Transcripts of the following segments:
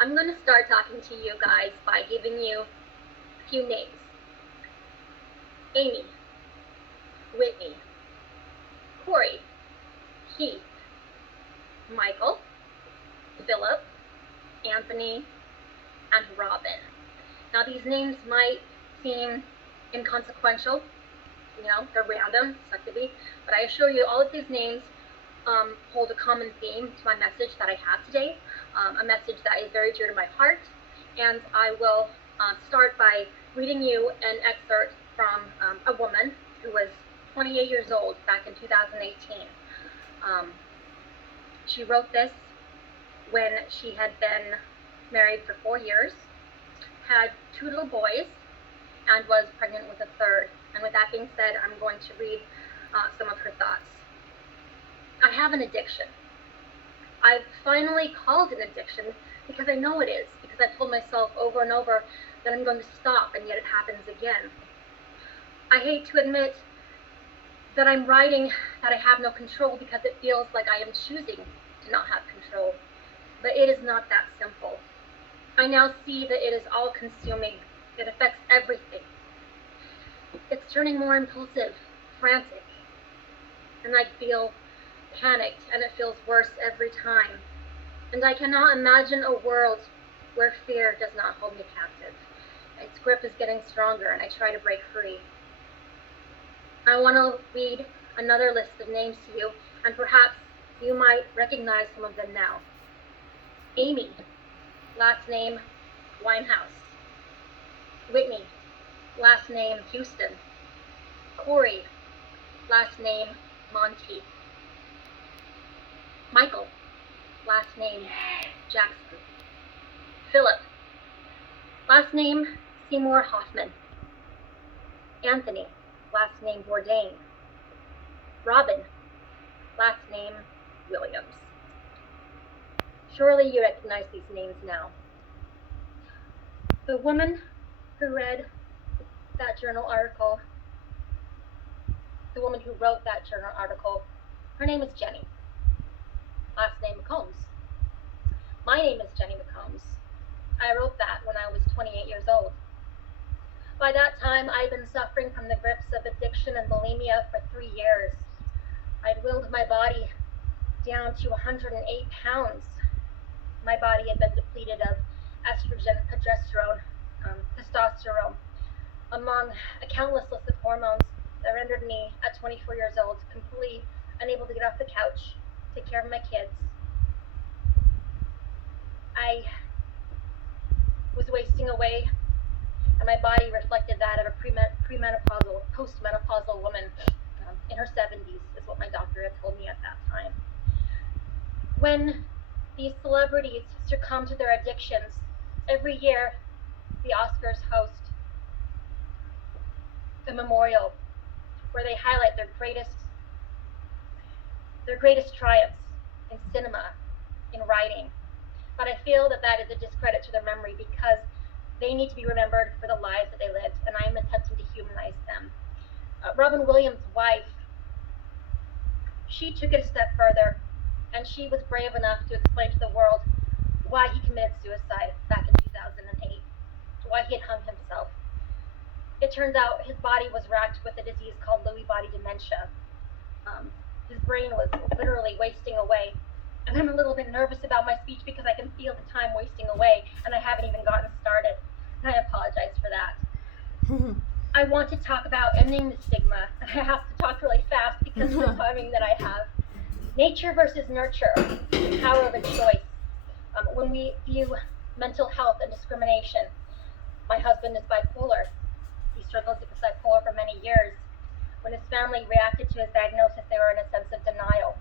I'm going to start talking to you guys by giving you a few names. Amy, Whitney, Corey, Keith, Michael, Philip, Anthony, and Robin. Now these names might seem inconsequential, they're random, such to be, but I assure you all of these names hold a common theme to my message that I have today, a message that is very dear to my heart, and I will start by reading you an excerpt from a woman who was 28 years old back in 2018. She wrote this when she had been married for 4 years, had 2 little boys, and was pregnant with a third. And with that being said, I'm going to read some of her thoughts. I have an addiction. I've finally called it an addiction because I know it is, because I've told myself over and over that I'm going to stop, and yet it happens again. I hate to admit that I'm writing that I have no control because it feels like I am choosing to not have control, but it is not that simple. I now see that it is all-consuming. It affects everything. It's turning more impulsive, frantic, and I feel panicked, and it feels worse every time. And I cannot imagine a world where fear does not hold me captive. Its grip is getting stronger, and I try to break free. I want to read another list of names to you, and perhaps you might recognize some of them now. Amy, last name Winehouse. Whitney, last name Houston. Corey, last name Monteith. Michael, last name Jackson. Philip, last name Seymour Hoffman. Anthony, last name Bourdain. Robin, last name Williams. Surely you recognize these names now. The woman who read that journal article, the woman who wrote that journal article, her name is Jenny. Last name McCombs. My name is Jenny McCombs. I wrote that when I was 28 years old. By that time, I'd been suffering from the grips of addiction and bulimia for 3 years. I'd willed my body down to 108 pounds. My body had been depleted of estrogen, progesterone, testosterone, among a countless list of hormones that rendered me, at 24 years old, completely unable to get off the couch, take care of my kids. I was wasting away, and my body reflected that of a premenopausal, postmenopausal woman in her 70s, is what my doctor had told me at that time. When these celebrities succumb to their addictions, every year the Oscars host a memorial where they highlight their greatest triumphs in cinema, in writing. But I feel that that is a discredit to their memory because they need to be remembered for the lives that they lived, and I am attempting to humanize them. Robin Williams' wife, she took it a step further, and she was brave enough to explain to the world why he committed suicide back in 2008, why he had hung himself. It turns out his body was racked with a disease called Lewy body dementia. His brain was literally wasting away. And I'm a little bit nervous about my speech because I can feel the time wasting away, and I haven't even gotten started. And I apologize for that. I want to talk about ending the stigma, and I have to talk really fast because of the timing that I have. Nature versus nurture, the power of a choice. When we view mental health and discrimination, my husband is bipolar. He struggled with bipolar for many years. When his family reacted to his diagnosis, they were in a sense of denial.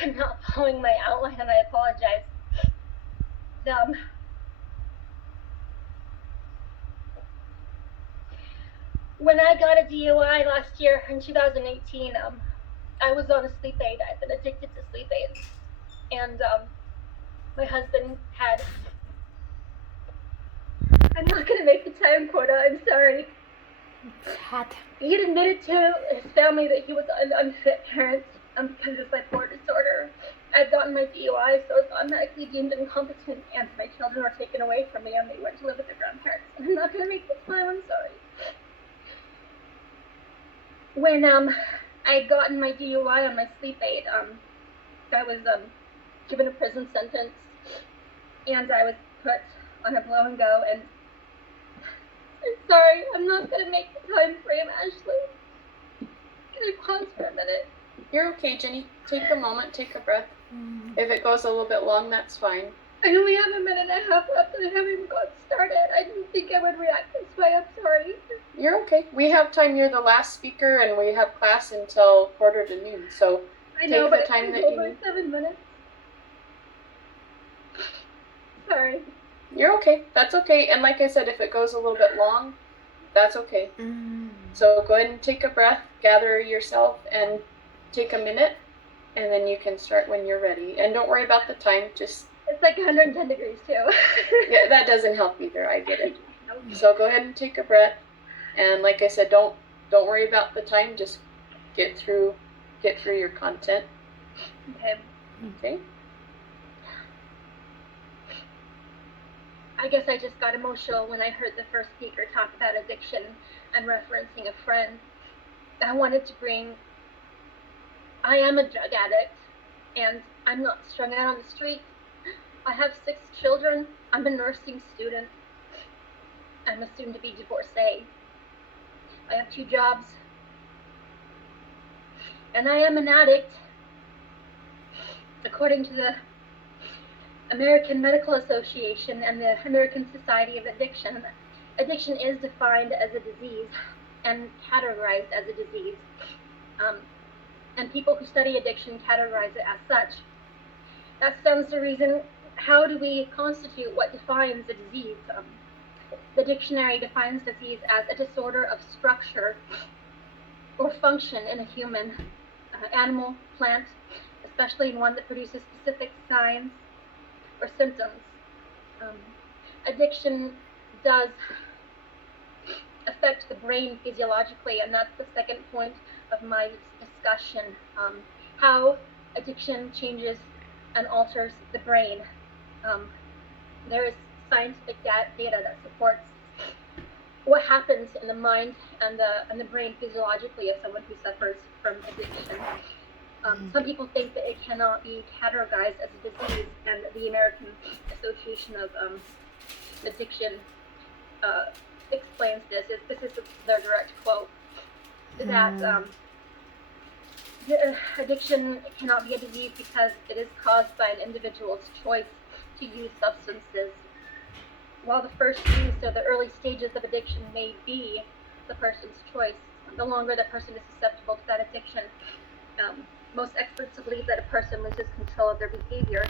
I'm not following my outline, and I apologize. When I got a DUI last year in 2018, I was on a sleep aid. I've been addicted to sleep aids. And my husband had... I'm not going to make the time quota, I'm sorry. He had admitted to his family that he was an unfit parent because of his bipolar disorder. I've gotten my DUI, so I was automatically deemed incompetent, and my children were taken away from me, and they went to live with their grandparents. And I'm not gonna make the time. I'm sorry. When I had gotten my DUI on my sleep aid, I was given a prison sentence, and I was put on a blow and go. And I'm sorry, I'm not gonna make the time frame, Ashley. Can I pause for a minute? You're okay, Jenny. Take a moment, take a breath. If it goes a little bit long, that's fine. I only have a minute and a half left, and I haven't even got started. I didn't think I would react this way. I'm sorry. You're okay. We have time. You're the last speaker, and we have class until 1:45, so I know, take but the time that over you need. 7 minutes. Sorry. You're okay. That's okay. And like I said, if it goes a little bit long, that's okay. So go ahead and take a breath, gather yourself, and take a minute, and then you can start when you're ready. And don't worry about the time. Just It's like 110 degrees too. yeah, that doesn't help either. I get it. So go ahead and take a breath. And like I said, don't worry about the time. Just get through your content. Okay. Okay. I guess I just got emotional when I heard the first speaker talk about addiction and referencing a friend. I wanted to bring, I am a drug addict, and I'm not strung out on the street. I have 6 children. I'm a nursing student. I'm a soon-to-be divorcee. I have 2 jobs. And I am an addict. According to the American Medical Association and the American Society of Addiction, addiction is defined as a disease and categorized as a disease. And people who study addiction categorize it as such. That stands to reason, how do we constitute what defines a disease? The dictionary defines disease as a disorder of structure or function in a human, animal, plant, especially in one that produces specific signs or symptoms. Addiction does affect the brain physiologically, and that's the second point of my discussion, how addiction changes and alters the brain. There is scientific data that supports what happens in the mind and the brain physiologically of someone who suffers from addiction. Some people think that it cannot be categorized as a disease, and the American Association of Addiction explains this. This is their direct quote, that addiction cannot be a disease because it is caused by an individual's choice to use substances. While the first use or the early stages of addiction may be the person's choice, the longer the person is susceptible to that addiction, most experts believe that a person loses control of their behavior.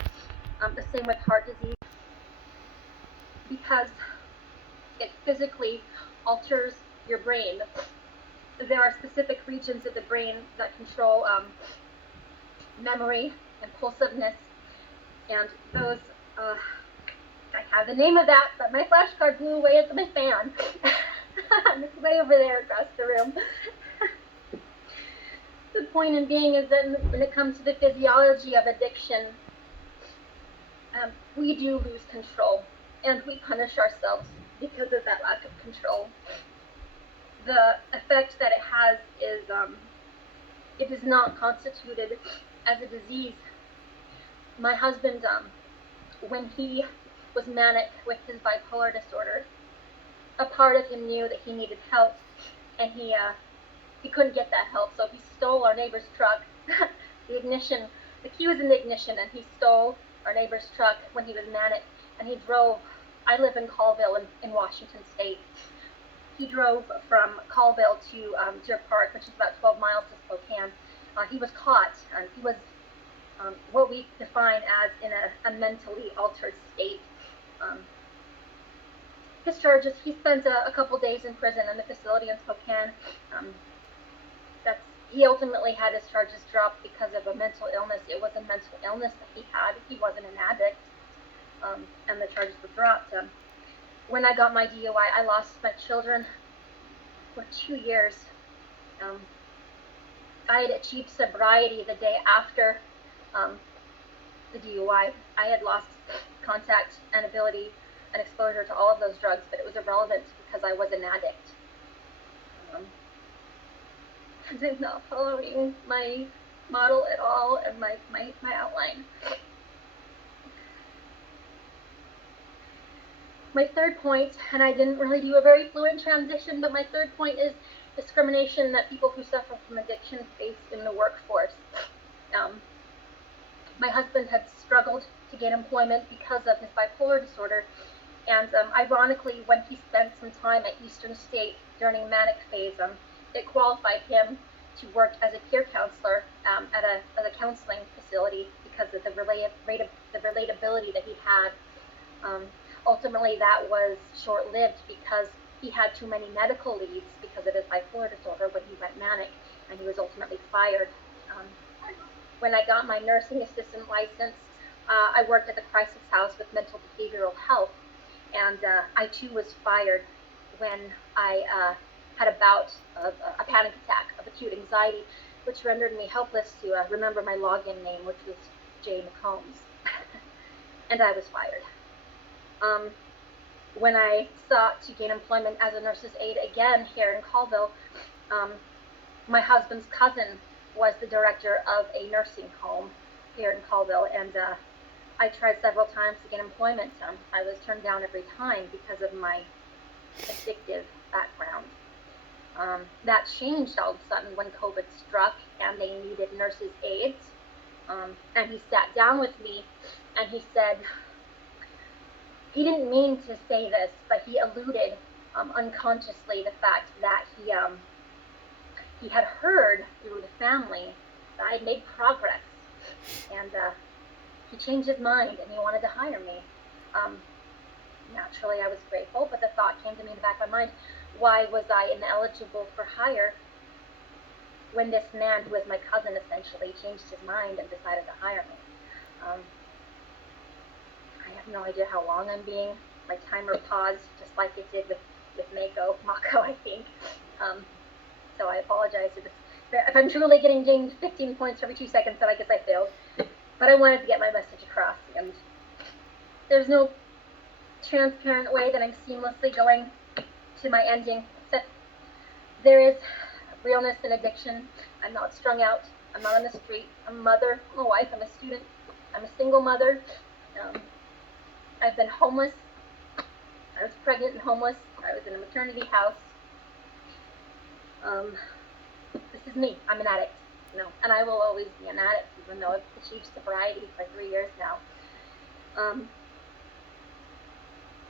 The same with heart disease, because it physically alters your brain. There are specific regions of the brain that control memory, impulsiveness, and those, I have the name of that, but my flashcard blew away at my fan. It's way over there across the room. The point in being is that when it comes to the physiology of addiction, we do lose control, and we punish ourselves because of that lack of control. The effect that it has is it is not constituted as a disease. My husband, when he was manic with his bipolar disorder, a part of him knew that he needed help, and he couldn't get that help, so he stole our neighbor's truck. The key was in the ignition, and he stole our neighbor's truck when he was manic, and he drove. I live in Colville in Washington State. He drove from Colville to Deer Park, which is about 12 miles to Spokane. He was caught, and he was what we define as in a mentally altered state. His charges, he spent a couple days in prison in the facility in Spokane. He ultimately had his charges dropped because of a mental illness. It was a mental illness that he had. He wasn't an addict, and the charges were dropped. When I got my DUI, I lost my children for 2 years. I had achieved sobriety the day after the DUI, I had lost contact and ability and exposure to all of those drugs, but it was irrelevant because I was an addict. And I'm not following my model at all and my outline. My third point, and I didn't really do a very fluent transition, but my third point is discrimination that people who suffer from addiction face in the workforce. My husband had struggled to get employment because of his bipolar disorder, and ironically, when he spent some time at Eastern State during a manic phase, it qualified him to work as a peer counselor at a counseling facility because of the relatability that he had. Ultimately, that was short-lived because he had too many medical leaves because of his bipolar disorder when he went manic, and he was ultimately fired. When I got my nursing assistant license, I worked at the crisis house with mental behavioral health, and I too was fired when I had a bout of a panic attack of acute anxiety, which rendered me helpless to remember my login name, which was Jay McCombs, and I was fired. When I sought to gain employment as a nurse's aide again here in Colville, my husband's cousin was the director of a nursing home here in Colville, and I tried several times to get employment. I was turned down every time because of my addictive background. That changed all of a sudden when COVID struck and they needed nurses' aides. And he sat down with me and he said, he didn't mean to say this, but he alluded unconsciously the fact that he had heard through the family that I had made progress, and he changed his mind and he wanted to hire me. Naturally, I was grateful, but the thought came to me in the back of my mind, why was I ineligible for hire when this man, who was my cousin essentially, changed his mind and decided to hire me? I have no idea how long I'm being. My timer paused just like it did with Mako, I think. So I apologize if I'm truly getting dinged 15 points every 2 seconds, then I guess I failed. But I wanted to get my message across, and there's no transparent way that I'm seamlessly going to my ending, except there is realness in addiction. I'm not strung out. I'm not on the street. I'm a mother. I'm a wife. I'm a student. I'm a single mother. I've been homeless. I was pregnant and homeless. I was in a maternity house. This is me. I'm an addict, and I will always be an addict, even though I've achieved sobriety for 3 years now.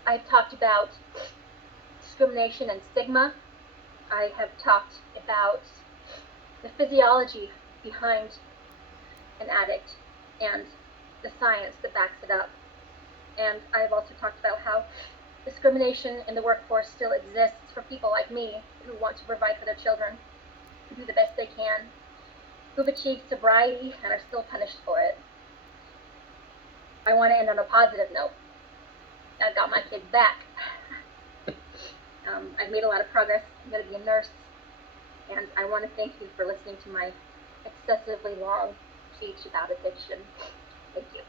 I've talked about discrimination and stigma. I have talked about the physiology behind an addict and the science that backs it up. And I've also talked about how discrimination in the workforce still exists for people like me who want to provide for their children, who do the best they can, who've achieved sobriety and are still punished for it. I want to end on a positive note. I've got my kids back. I've made a lot of progress. I'm going to be a nurse, and I want to thank you for listening to my excessively long speech about addiction. Thank you.